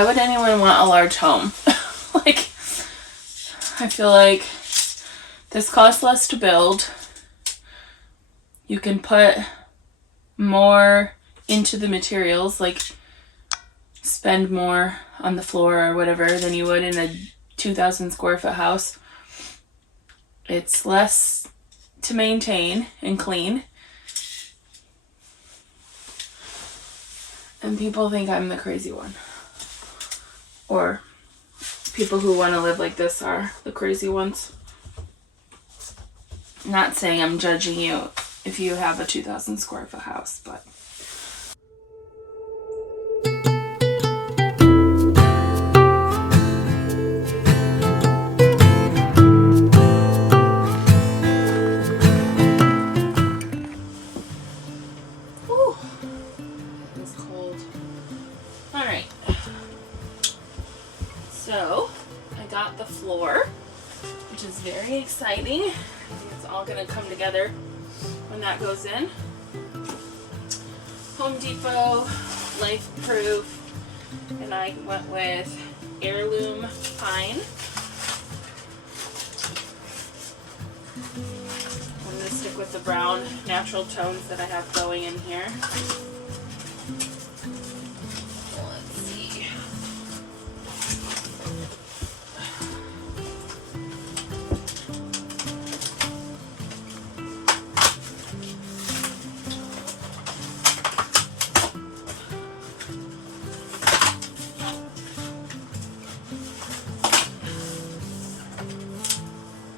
Why would anyone want a large home? Like, I feel like this costs less to build. You can put more into the materials, like spend more on the floor or whatever than you would in a 2,000 square foot house. It's less to maintain and clean. And people think I'm the crazy one. Or people who want to live like this are the crazy ones. Not saying I'm judging you if you have a 2,000 square foot house, but whew, it's cold. All right. So I got the floor, which is very exciting. I think it's all gonna come together when that goes in. Home Depot, Life Proof, and I went with Heirloom Pine. I'm gonna stick with the brown natural tones that I have going in here. Let's see.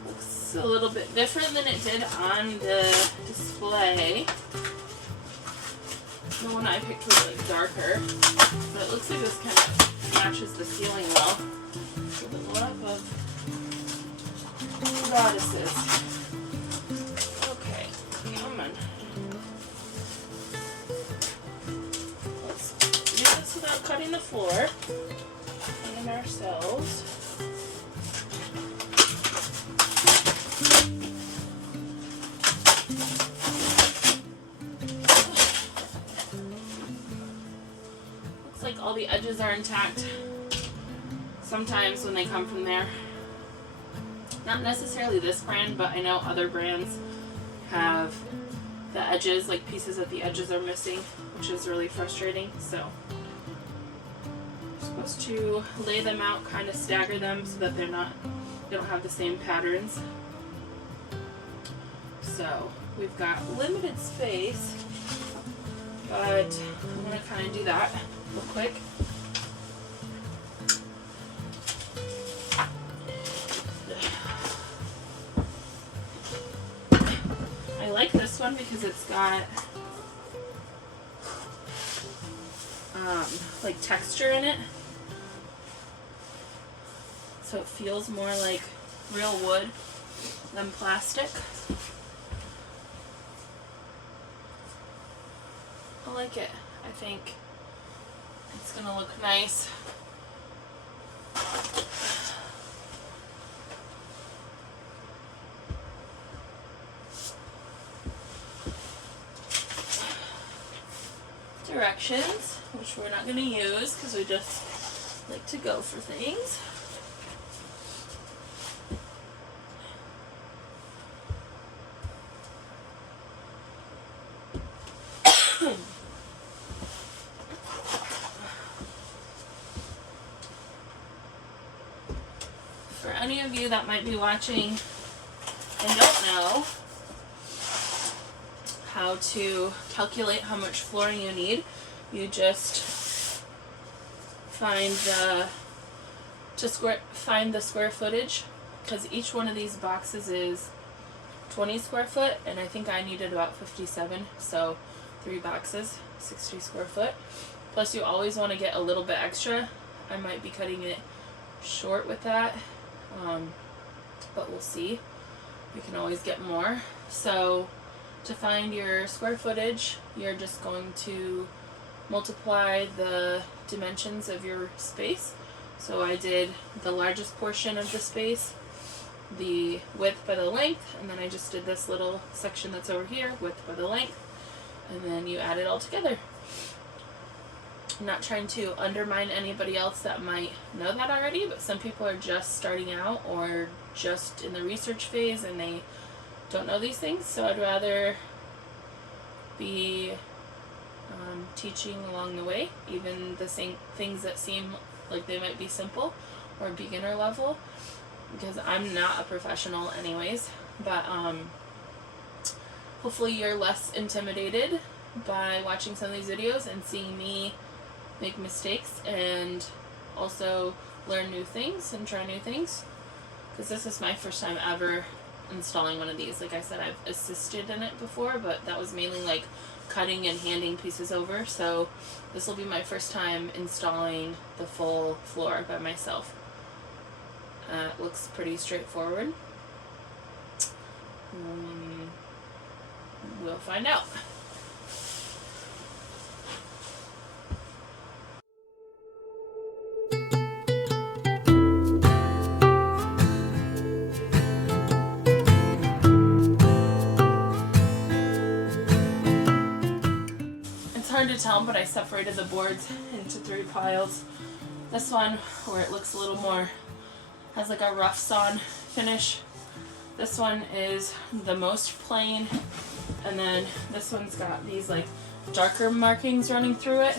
Looks a little bit different than it did on the display. The one I picked was like darker, but it looks like this kind of matches the ceiling well. With a lot of goddesses. Okay, come on. Let's do this without cutting the floor and ourselves. Like all the edges are intact sometimes when they come from there. Not necessarily this brand, but I know other brands have the edges, like pieces at the edges are missing, which is really frustrating. So you're supposed to lay them out, kind of stagger them so that they don't have the same patterns. So we've got limited space, but I'm gonna kind of do that real quick. I like this one because it's got like texture in it, so it feels more like real wood than plastic. I like it. I think it's gonna look nice. Directions, which we're not gonna use because we just like to go for things. For any of you that might be watching and don't know how to calculate how much flooring you need, you just find the square footage, because each one of these boxes is 20 square foot, and I think I needed about 57, so 3 boxes, 60 square foot. Plus you always want to get a little bit extra. I might be cutting it short with that, but we'll see. You can always get more. So to find your square footage, you're just going to multiply the dimensions of your space. So I did the largest portion of the space, the width by the length, and then I just did this little section that's over here, width by the length, and then you add it all together. I'm not trying to undermine anybody else that might know that already, but some people are just starting out or just in the research phase and they don't know these things. So I'd rather be teaching along the way, even the same things that seem like they might be simple or beginner level, because I'm not a professional anyways. But hopefully you're less intimidated by watching some of these videos and seeing me make mistakes and also learn new things and try new things, because this is my first time ever installing one of these. Like I said, I've assisted in it before, but that was mainly like cutting and handing pieces over. So this will be my first time installing the full floor by myself. It looks pretty straightforward. We'll find out. Hard to tell, but I separated the boards into 3 piles. This one, where it looks a little more, has like a rough sawn finish. This one is the most plain, and then this one's got these like darker markings running through it.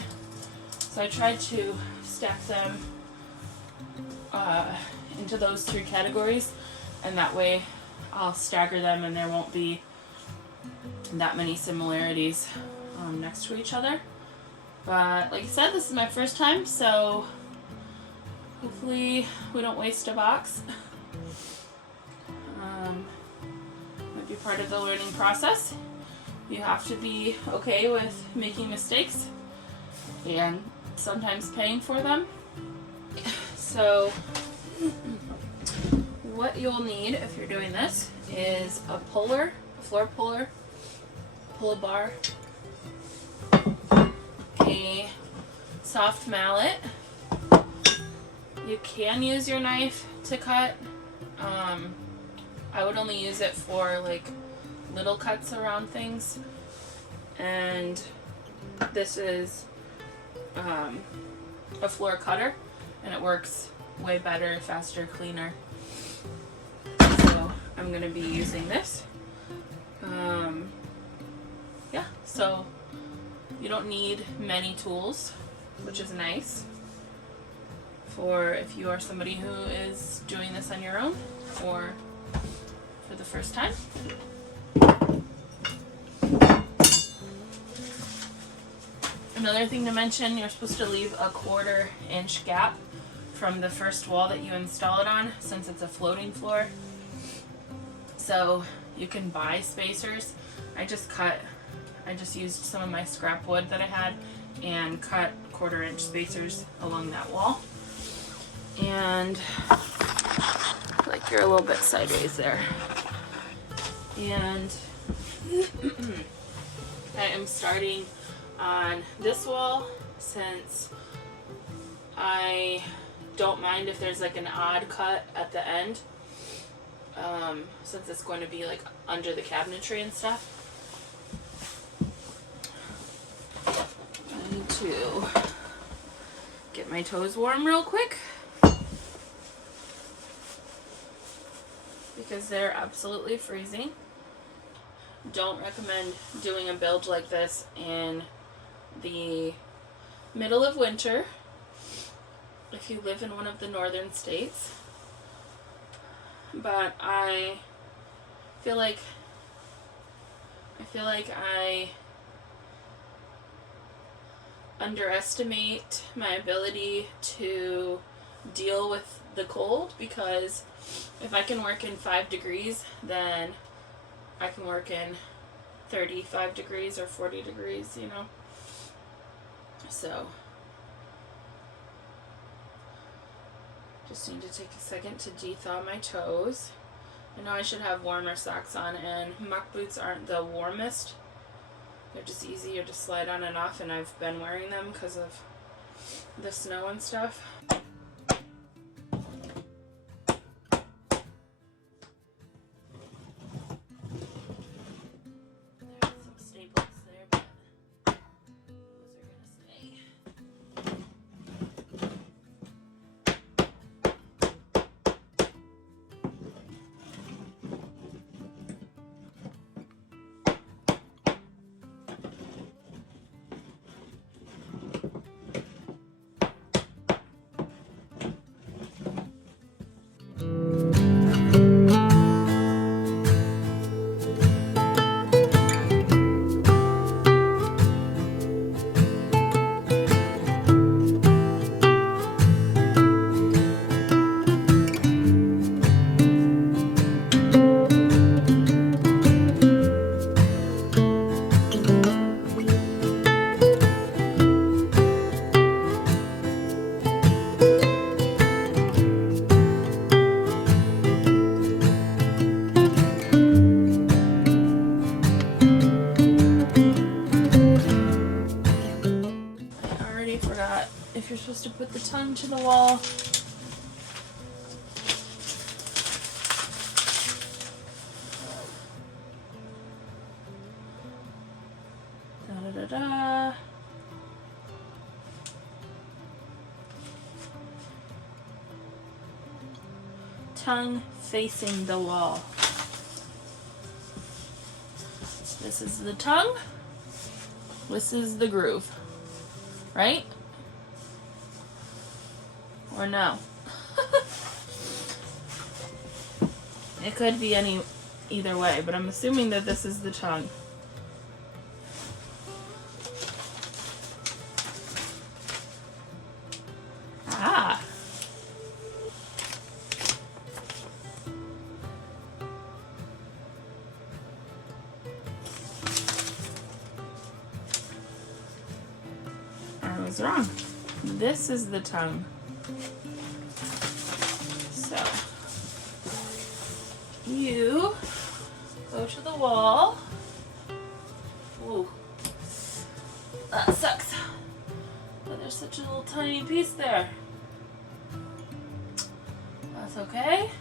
So I tried to stack them into those 3 categories, and that way I'll stagger them and there won't be that many similarities next to each other. But like I said, this is my first time, so hopefully we don't waste a box. Might be part of the learning process. You have to be okay with making mistakes and sometimes paying for them. So what you'll need if you're doing this is a puller, a floor puller, pull bar, a soft mallet. You can use your knife to cut. I would only use it for like little cuts around things. And this is a floor cutter, and it works way better, faster, cleaner. So I'm going to be using this. Yeah, so you don't need many tools, which is nice for if you are somebody who is doing this on your own or for the first time. Another thing to mention, you're supposed to leave a 1/4 inch gap from the first wall that you install it on, since it's a floating floor. So you can buy spacers. I just used some of my scrap wood that I had and cut 1/4 inch spacers along that wall. And like you're a little bit sideways there. And I am starting on this wall, since I don't mind if there's like an odd cut at the end, since it's going to be like under the cabinetry and stuff. I need to get my toes warm real quick, because they're absolutely freezing. Don't recommend doing a build like this in the middle of winter if you live in one of the northern states. But I feel like I underestimate my ability to deal with the cold, because if I can work in 5 degrees, then I can work in 35 degrees or 40 degrees, you know. So just need to take a second to de-thaw my toes. I know I should have warmer socks on, and muck boots aren't the warmest. They're just easier to slide on and off, and I've been wearing them because of the snow and stuff. There's some staples there, but those are gonna stay. into the wall. Da da da da. Tongue facing the wall. This is the tongue. This is the groove. Right? Or no? It could be either way, but I'm assuming that this is the tongue. Ah. I was wrong. This is the tongue. So you go to the wall. Ooh, that sucks. But there's such a little tiny piece there. That's okay.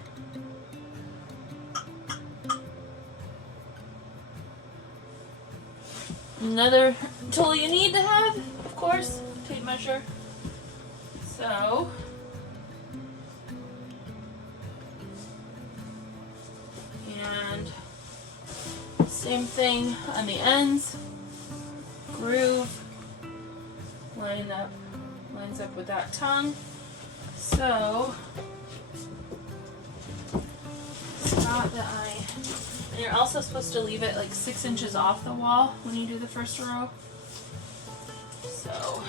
Another tool you need to have, of course, tape measure. So and same thing on the ends. Groove lines up with that tongue. So spot that and you're also supposed to leave it like 6 inches off the wall when you do the first row. So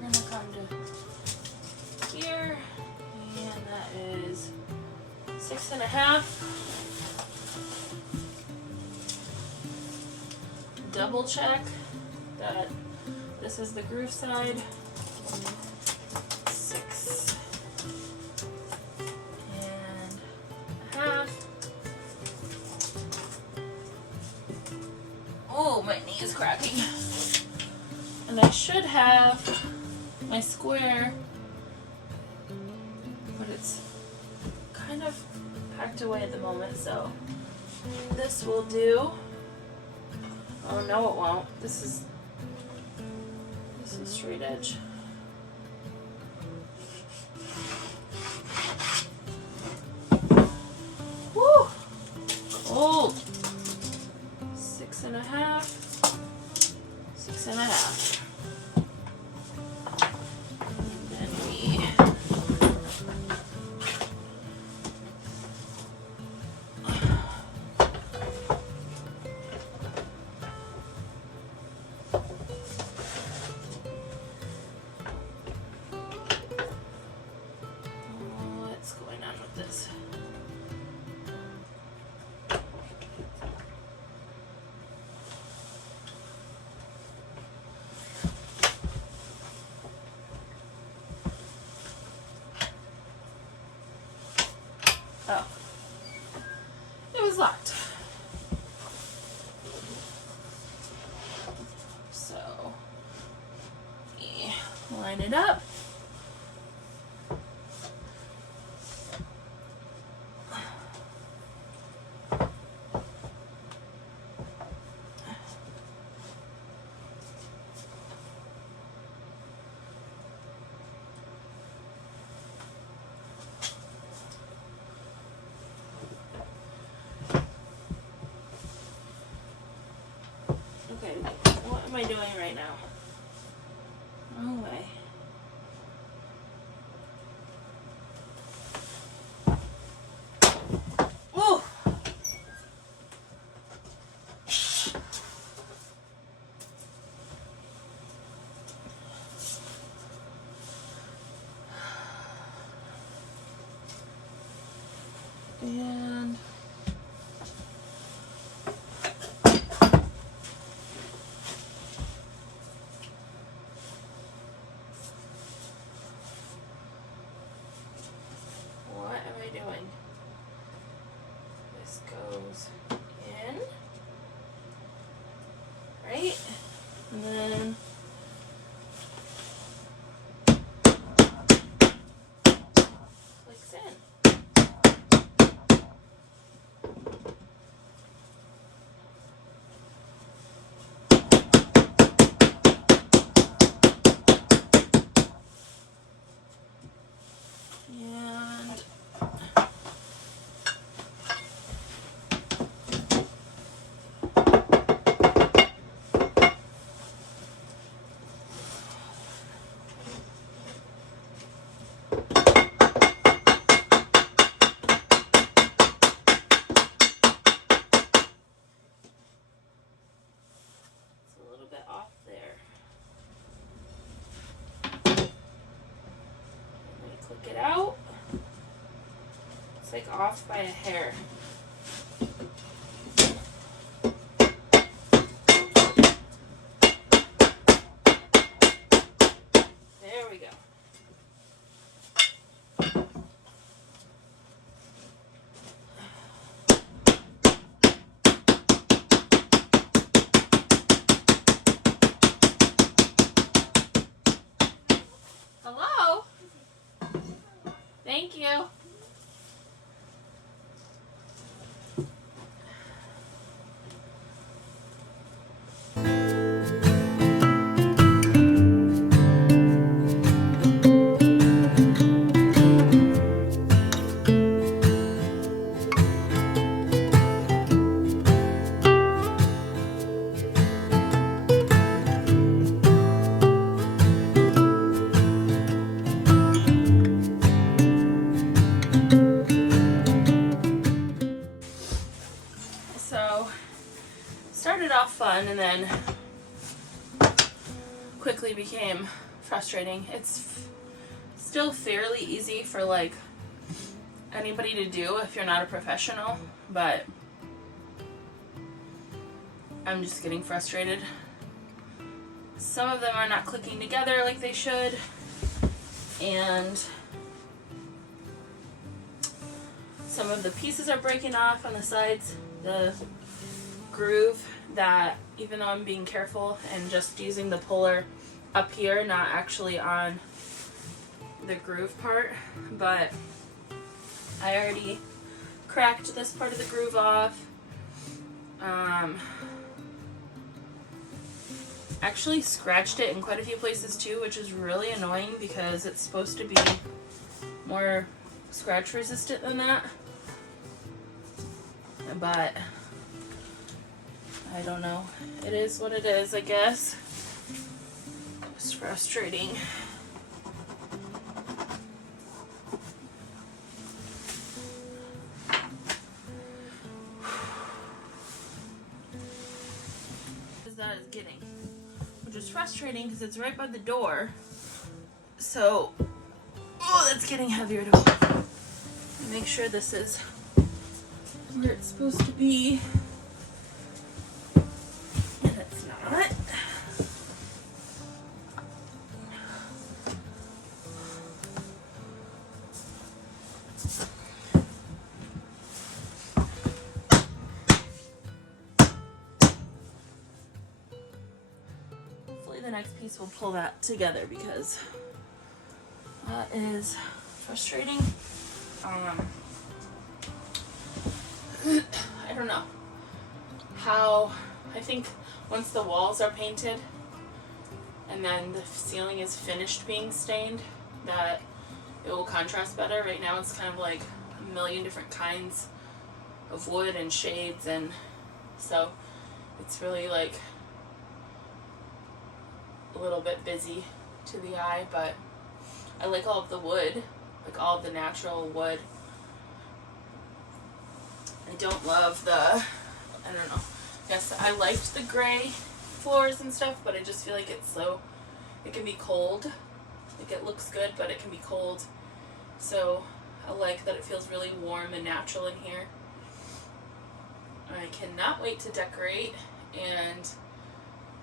we're gonna come to here, and that is 6.5. Double check that this is the groove side. 6.5. Oh, my knee is cracking. And I should have my square, but it's kind of packed away at the moment, so this will do. Oh no, it won't. This is straight edge. Woo! Cold. 6.5. 6.5. Then we what's going on with this? Oh, it was locked. So, line it up. Okay, what am I doing right now? Wrong way. Whoa! And what am I doing? This goes in, right? And then like off by a hair. There we go. Hello? Thank you. So, started off fun and then quickly became frustrating. It's still fairly easy for like anybody to do if you're not a professional, but I'm just getting frustrated. Some of them are not clicking together like they should, and some of the pieces are breaking off on the sides. The groove that, even though I'm being careful and just using the puller up here, not actually on the groove part, but I already cracked this part of the groove off. Actually scratched it in quite a few places too, which is really annoying because it's supposed to be more scratch resistant than that. But I don't know. It is what it is, I guess. It's frustrating. That is getting, which is frustrating because it's right by the door. So, oh, that's getting heavier to make sure this is where it's supposed to be. And it's not. Hopefully the next piece will pull that together because that is frustrating. I don't know how. I think once the walls are painted and then the ceiling is finished being stained, that it will contrast better. Right now it's kind of like a million different kinds of wood and shades, and so it's really like a little bit busy to the eye, but I like all of the wood, like all of the natural wood. I don't love the, I don't know, yes, I liked the gray floors and stuff, but I just feel like it's so, it can be cold. Like it looks good, but it can be cold. So I like that it feels really warm and natural in here. I cannot wait to decorate and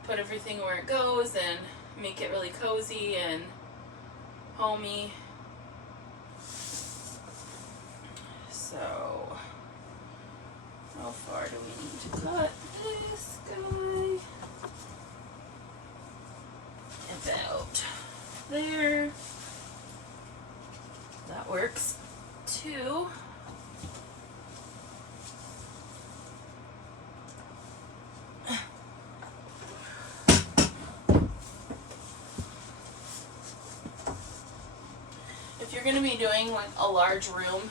put everything where it goes and make it really cozy and homey. So, how far do we need to cut this guy? About there. That works too. If you're going to be doing like a large room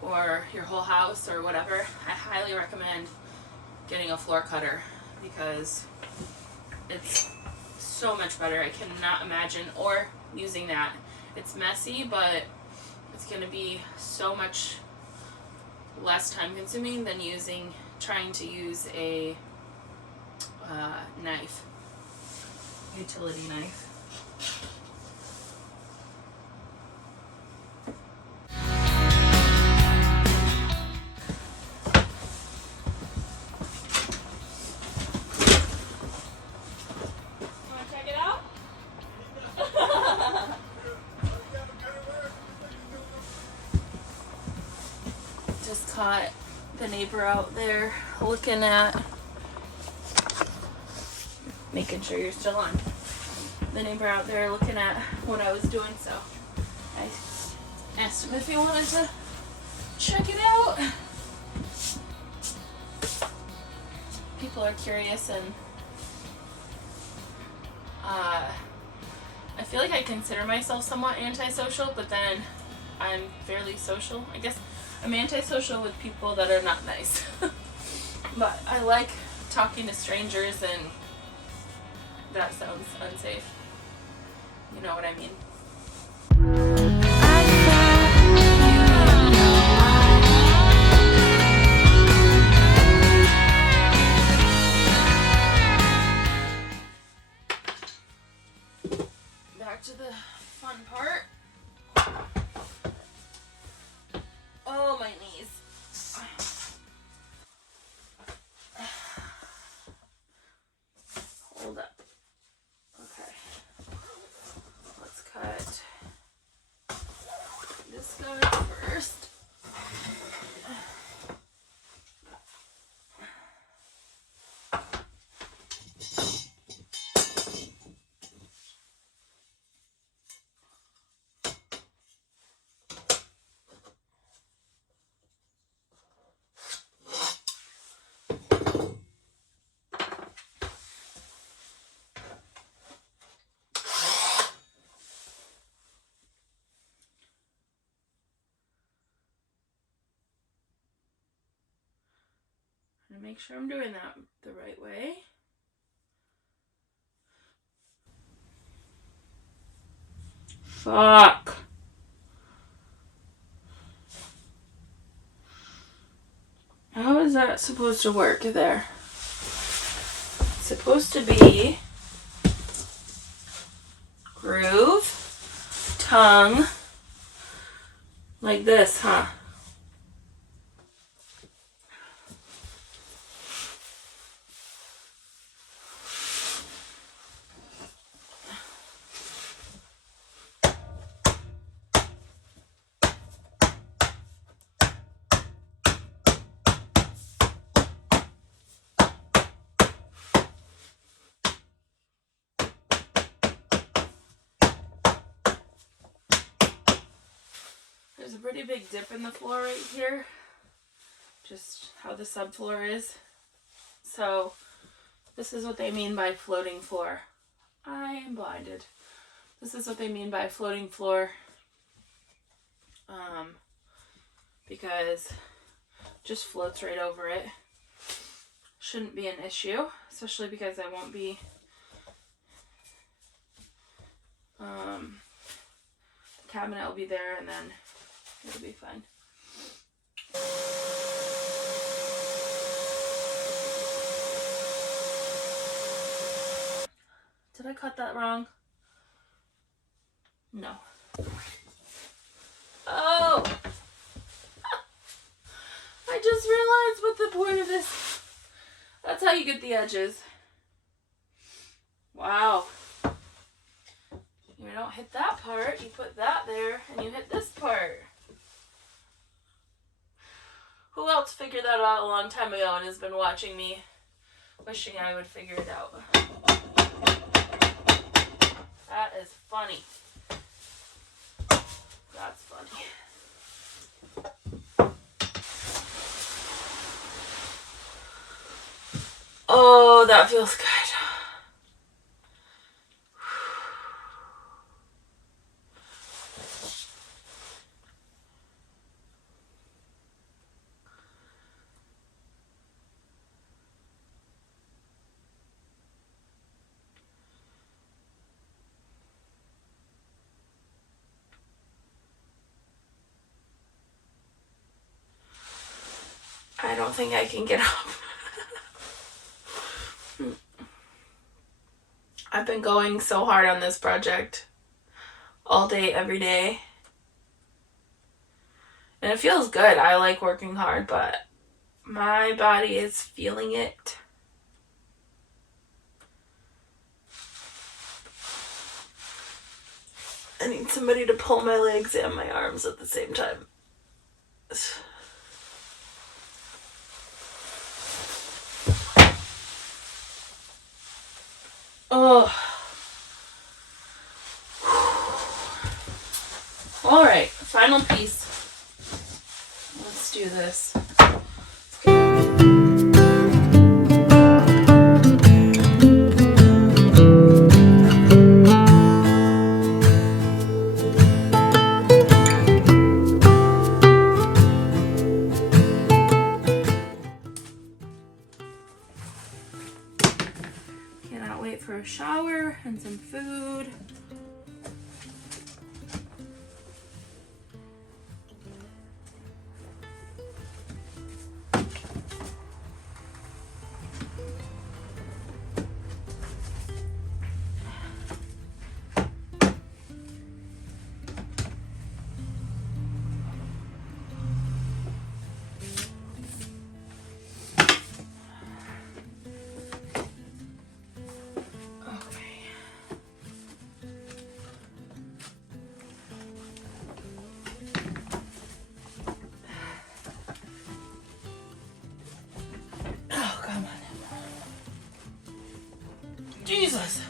or your whole house or whatever, I highly recommend getting a floor cutter because it's so much better. I cannot imagine, or using that. It's messy, but it's going to be so much less time consuming than trying to use a knife, utility knife. just caught the neighbor out there looking at, making sure you're still on. The neighbor out there looking at what I was doing, so I asked him if he wanted to check it out. People are curious, and I feel like I consider myself somewhat antisocial, but then I'm fairly social. I guess I'm antisocial with people that are not nice. But I like talking to strangers, and that sounds unsafe. You know what I mean? Back to the fun part. Oh, my knees. Hold up. Okay. Let's cut this guy first. And make sure I'm doing that the right way. Fuck. How is that supposed to work there? It's supposed to be groove, tongue, like this, huh? There's a pretty big dip in the floor right here, just how the subfloor is. So this is what they mean by floating floor. I am blinded. This is what they mean by floating floor, because just floats right over it. Shouldn't be an issue, especially because I won't be the cabinet will be there, and then it'll be fine. Did I cut that wrong? No. Oh! I just realized what the point of this. That's how you get the edges. Wow. You don't hit that part, you put that there, and you hit this part. Who else figured that out a long time ago and has been watching me, wishing I would figure it out? That is funny. That's funny. Oh, that feels good. I don't think I can get up. I've been going so hard on this project all day, every day. And it feels good. I like working hard, but my body is feeling it. I need somebody to pull my legs and my arms at the same time. Oh. All right, final piece. Let's do this. Cannot wait for a shower and some food. Jesus.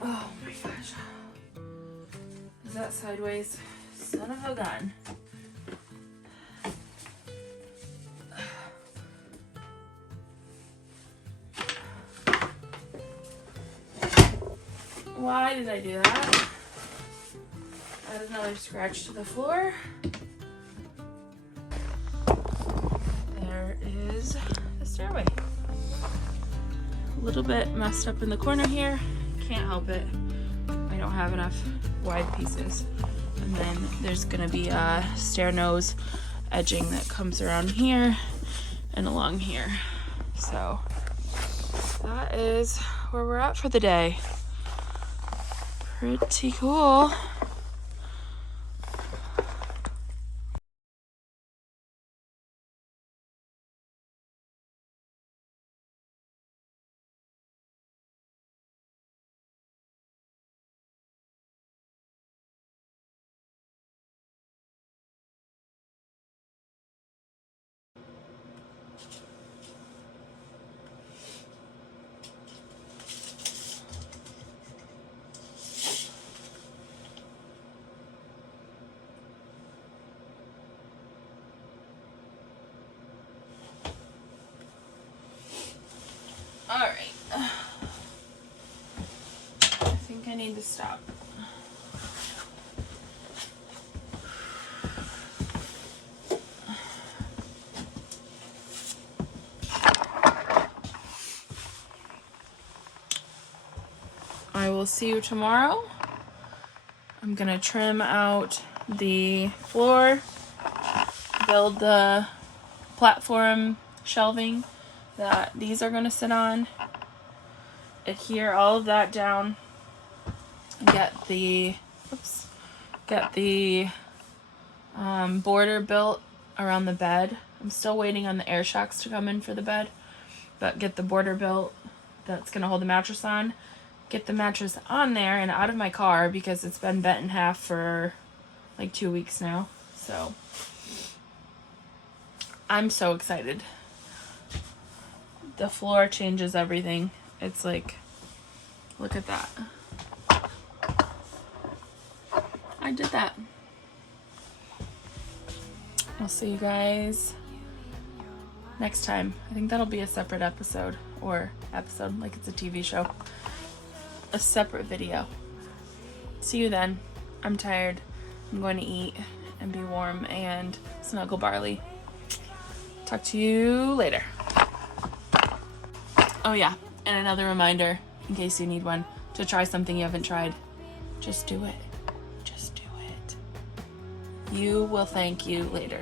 Oh my gosh. Is that sideways? Son of a gun. Why did I do that? Add another scratch to the floor. There is the stairway. A little bit messed up in the corner here. Can't help it. I don't have enough wide pieces. And then there's gonna be a stair nose edging that comes around here and along here. So that is where we're at for the day. Pretty cool. All right. I think I need to stop. I will see you tomorrow. I'm gonna trim out the floor, build the platform shelving that these are gonna sit on, adhere all of that down, get the border built around the bed. I'm still waiting on the air shocks to come in for the bed, but get the border built that's gonna hold the mattress on. Get the mattress on there and out of my car because it's been bent in half for like 2 weeks now. So I'm so excited. The floor changes everything. It's like, look at that. I did that. I'll see you guys next time. I think that'll be a separate episode, or episode like it's a TV show. A separate video. See you then. I'm tired. I'm going to eat and be warm and snuggle Barley. Talk to you later. Oh yeah, and another reminder, in case you need one, to try something you haven't tried. Just do it. Just do it. You will thank you later.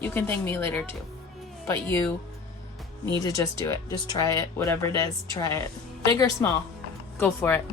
You can thank me later too. But you need to just do it. Just try it. Whatever it is, try it. Big or small, go for it.